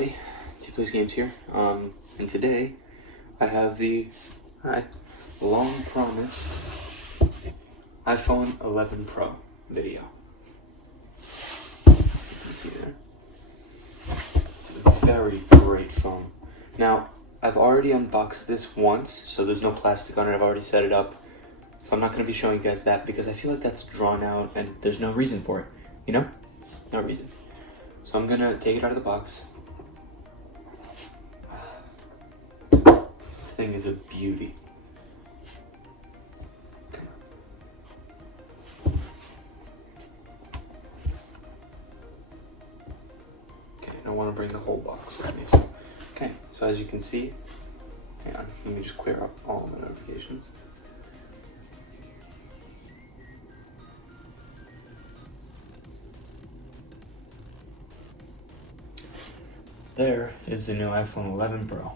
everybody, T Plays Games here, and today I have the long-promised iPhone 11 Pro video. You can see there. It's a very great phone. Now, I've already unboxed this once, so there's no plastic on it. I've already set it up, so I'm not going to be showing you guys that because I feel like that's drawn out and there's no reason for it, you know? No reason. So I'm going to take it out of the box. This thing is a beauty. Come on. Okay, I don't want to bring the whole box with me. Okay, so as you can see, hang on, let me just clear up all of my notifications. There is the new iPhone 11 Pro.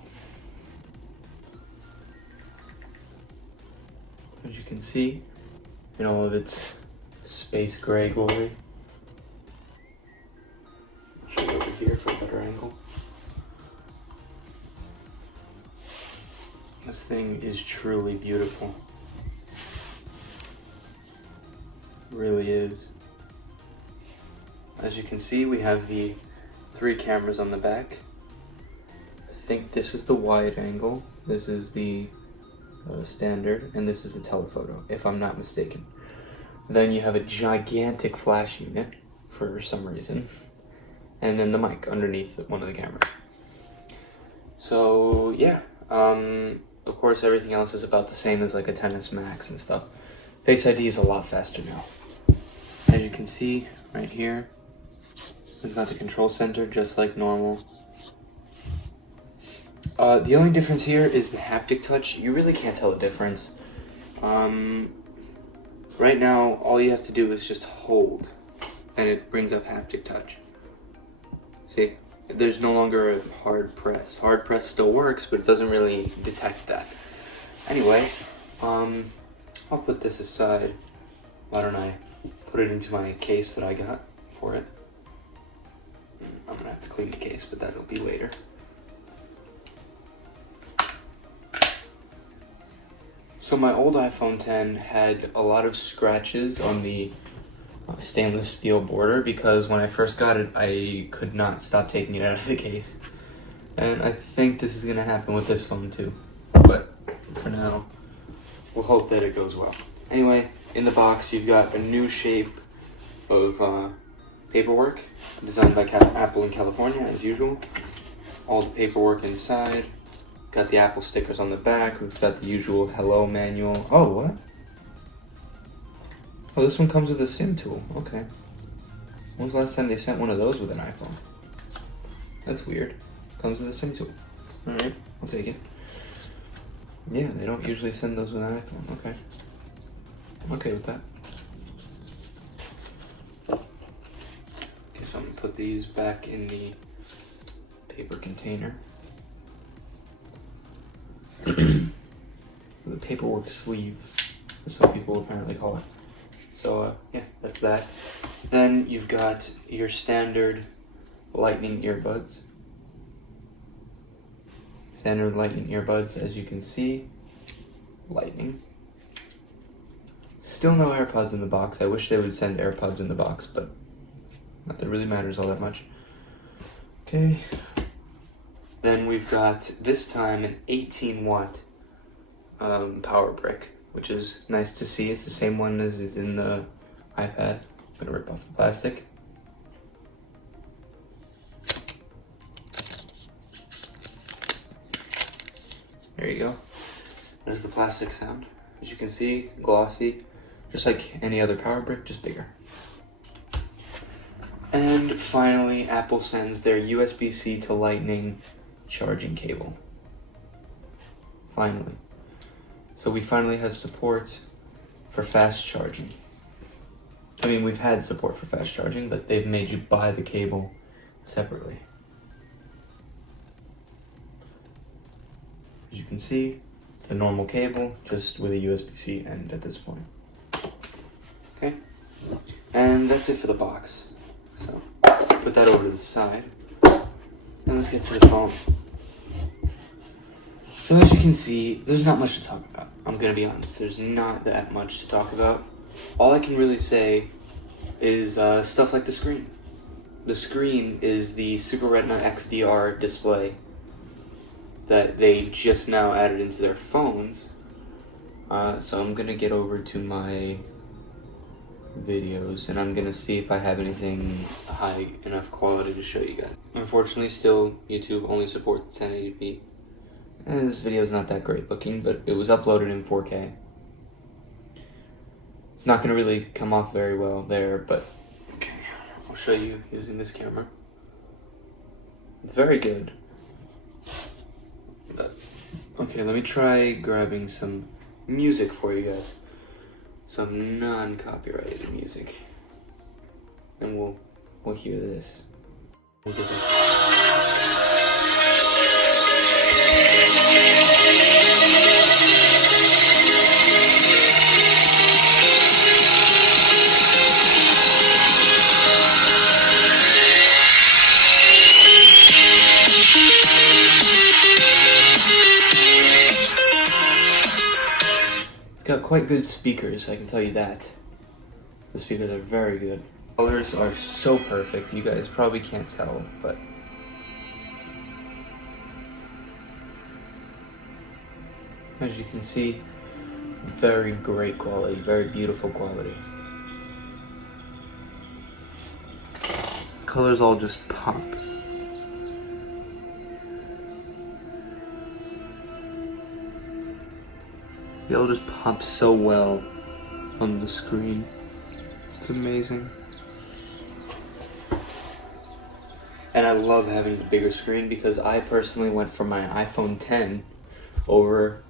As you can see, in all of its space gray glory. I'll show you over here for a better angle. This thing is truly beautiful. It really is. As you can see, we have the 3 cameras on the back. I think this is the wide angle, this is the standard, and this is the telephoto, if I'm not mistaken. Then you have a gigantic flash unit for some reason, and then the mic underneath one of the cameras. So yeah, of course everything else is about the same as like a XS Max and stuff. Face ID is a lot faster now. As you can see right here, we've got the control center just like normal. The only difference here is the haptic touch. You really can't tell the difference. Right now, all you have to do is just hold, and it brings up haptic touch. See, there's no longer a hard press. Hard press still works, but it doesn't really detect that. Anyway, I'll put this aside. Why don't I put it into my case that I got for it? I'm gonna have to clean the case, but that'll be later. So my old iPhone X had a lot of scratches on the stainless steel border because when I first got it, I could not stop taking it out of the case. And I think this is gonna happen with this phone too. But for now, we'll hope that it goes well. Anyway, in the box, you've got a new shape of paperwork designed by Apple in California, as usual. All the paperwork inside. Got the Apple stickers on the back. We've got the usual hello manual. Oh, what? Oh, this one comes with a SIM tool. Okay. When was the last time they sent one of those with an iPhone? That's weird. Comes with a SIM tool. Alright, I'll take it. Yeah, they don't usually send those with an iPhone. Okay. I'm okay with that. Okay, so I'm gonna put these back in the paper container. The paperwork sleeve, as some people apparently call it. So yeah, that's that. Then you've got your standard lightning earbuds. Standard lightning earbuds, as you can see. Lightning. Still no AirPods in the box. I wish they would send AirPods in the box, but not that it really matters all that much. Okay. Then we've got, this time, an 18-watt power brick, which is nice to see. It's the same one as is in the iPad. I'm going to rip off the plastic. There you go. There's the plastic sound. As you can see, glossy, just like any other power brick, just bigger. And finally, Apple sends their USB-C to Lightning charging cable. Finally. So we finally have support for fast charging. I mean, we've had support for fast charging, but they've made you buy the cable separately. As you can see, it's the normal cable, just with a USB-C end at this point. Okay, and that's it for the box. So put that over to the side. And And let's get to the phone. So as you can see, there's not much to talk about. I'm gonna be honest, there's not that much to talk about. All I can really say is stuff like the screen. The screen is the Super Retina XDR display that they just now added into their phones. So I'm gonna get over to my videos and I'm gonna see if I have anything high enough quality to show you guys. Unfortunately, still YouTube only supports 1080p. And this video is not that great looking, but it was uploaded in 4K. It's not gonna really come off very well there, but okay, I'll show you using this camera. It's very good. But okay, let me try grabbing some music for you guys. Some non-copyrighted music. And we'll hear this. We'll get It's got quite good speakers, I can tell you that. The speakers are very good. Colors are so perfect, you guys probably can't tell, but as you can see, very great quality, very beautiful quality. Colors all just pop. They all just pop so well on the screen. It's amazing. And I love having the bigger screen because I personally went from my iPhone 10 over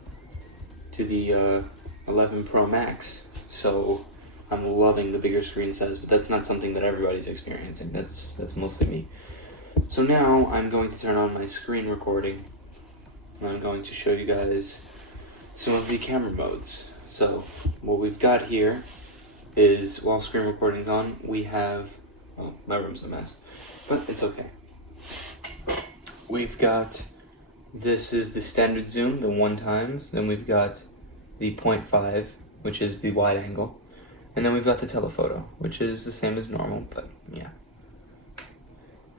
to the 11 Pro Max. So I'm loving the bigger screen size, but that's not something that everybody's experiencing. That's mostly me. So now I'm going to turn on my screen recording and I'm going to show you guys some of the camera modes. So what we've got here is, while screen recording's on, we have, oh, my room's a mess, but it's okay. We've got, this is the standard zoom, the 1x, then we've got the 0.5, which is the wide angle, and then we've got the telephoto, which is the same as normal, but yeah.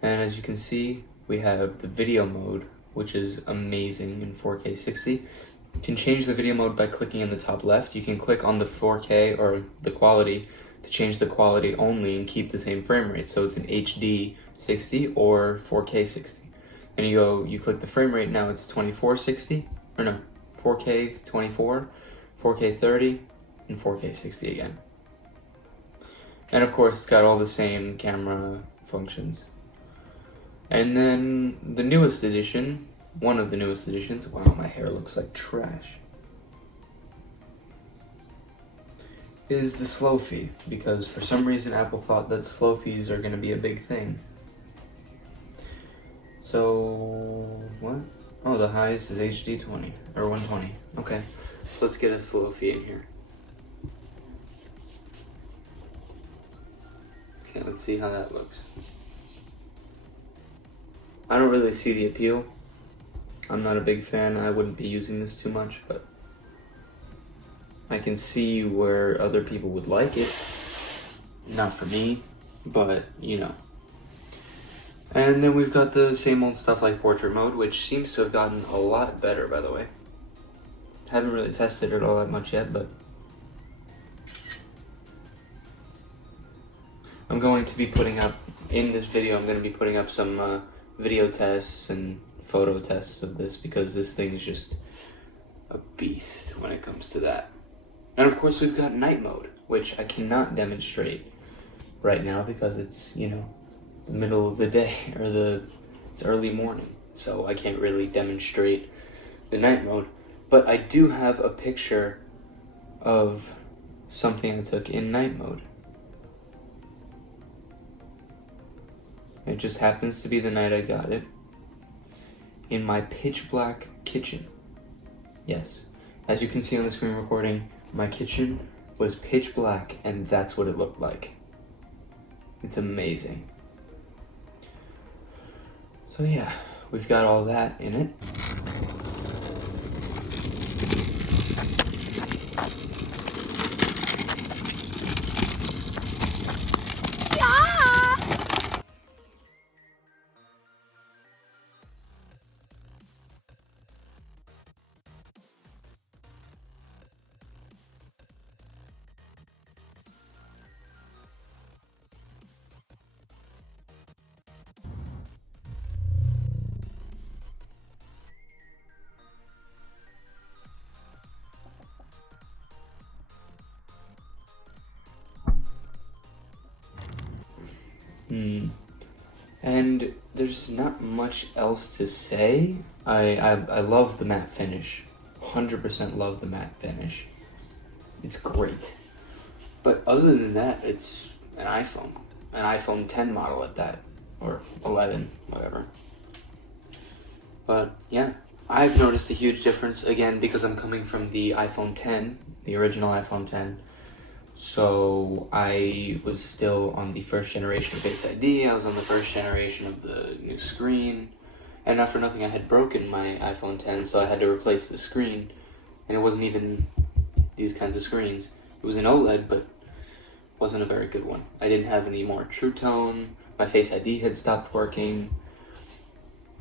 And as you can see, we have the video mode, which is amazing in 4K 60. You can change the video mode by clicking in the top left. You can click on the 4K or the quality to change the quality only and keep the same frame rate. So it's an HD 60 or 4K 60. And you click the frame rate, now it's 2460, or no, 4K 24, 4K 30, and 4K 60 again. And of course, it's got all the same camera functions. And then the newest edition, one of the newest editions, wow, my hair looks like trash, is the slow fee, because for some reason Apple thought that slow fees are going to be a big thing. So, what? Oh, the highest is HD 20, or 120. Okay, so let's get a slow fee in here. Okay, let's see how that looks. I don't really see the appeal. I'm not a big fan. I wouldn't be using this too much, but I can see where other people would like it. Not for me, but you know. And then we've got the same old stuff like portrait mode, which seems to have gotten a lot better, by the way. Haven't really tested it all that much yet, but I'm going to be putting up, in this video, I'm going to be putting up some video tests and photo tests of this, because this thing is just a beast when it comes to that. And of course we've got night mode, which I cannot demonstrate right now because it's, you know, the middle of the day, or it's early morning, so I can't really demonstrate the night mode. But I do have a picture of something I took in night mode. It just happens to be the night I got it, in my pitch black kitchen. Yes, as you can see on the screen recording, my kitchen was pitch black, and that's what it looked like. It's amazing. So yeah, we've got all that in it. And there's not much else to say. I love the matte finish. 100% love the matte finish. It's great. But other than that, it's an iPhone 10 model at that, or 11, whatever. But yeah, I've noticed a huge difference, again, because I'm coming from the iPhone 10, the original iPhone 10. So I was still on the first generation of Face ID, I was on the first generation of the new screen, and not for nothing I had broken my iPhone 10, so I had to replace the screen, and it wasn't even these kinds of screens. It was an OLED, but wasn't a very good one. I didn't have any more True Tone, my Face ID had stopped working,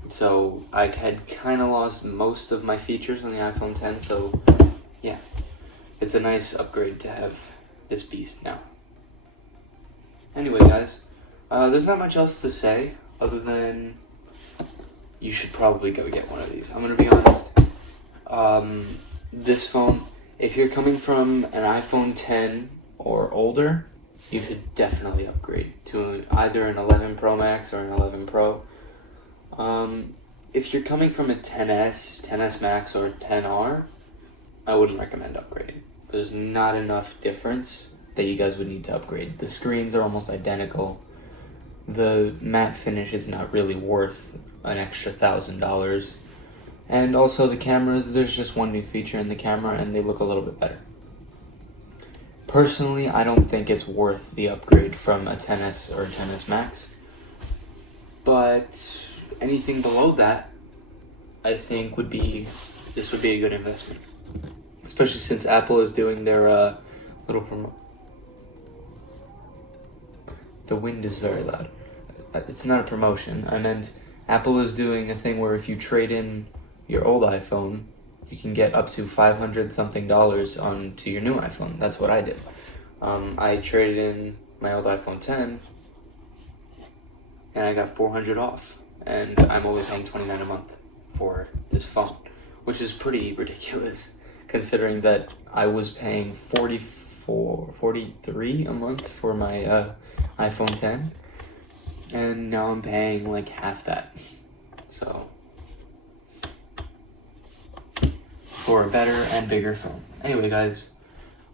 so I had kind of lost most of my features on the iPhone 10, so yeah, it's a nice upgrade to have this beast now. Anyway, guys, there's not much else to say other than you should probably go get one of these. I'm gonna be honest. This phone, if you're coming from an iPhone 10 or older, you should definitely upgrade to either an 11 Pro Max or an 11 Pro. If you're coming from a 10S, 10S Max, or 10R, I wouldn't recommend upgrading. There's not enough difference that you guys would need to upgrade. The screens are almost identical. The matte finish is not really worth an extra $1,000. And also the cameras, there's just one new feature in the camera and they look a little bit better. Personally, I don't think it's worth the upgrade from a 10S or a 10S Max. But anything below that, I think this would be a good investment. Especially since Apple is doing their little promo. The wind is very loud. It's not a promotion. I meant Apple is doing a thing where if you trade in your old iPhone, you can get up to $500 something onto your new iPhone. That's what I did. I traded in my old iPhone 10, and I got $400 off. And I'm only paying $29 a month for this phone, which is pretty ridiculous, considering that I was paying $43 a month for my iPhone 10, and now I'm paying like half that. So, for a better and bigger phone. Anyway, guys,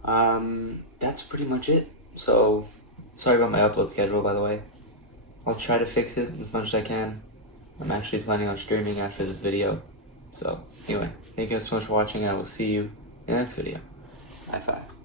that's pretty much it. So, sorry about my upload schedule, by the way. I'll try to fix it as much as I can. I'm actually planning on streaming after this video. So, anyway, thank you guys so much for watching, and I will see you in the next video. High five.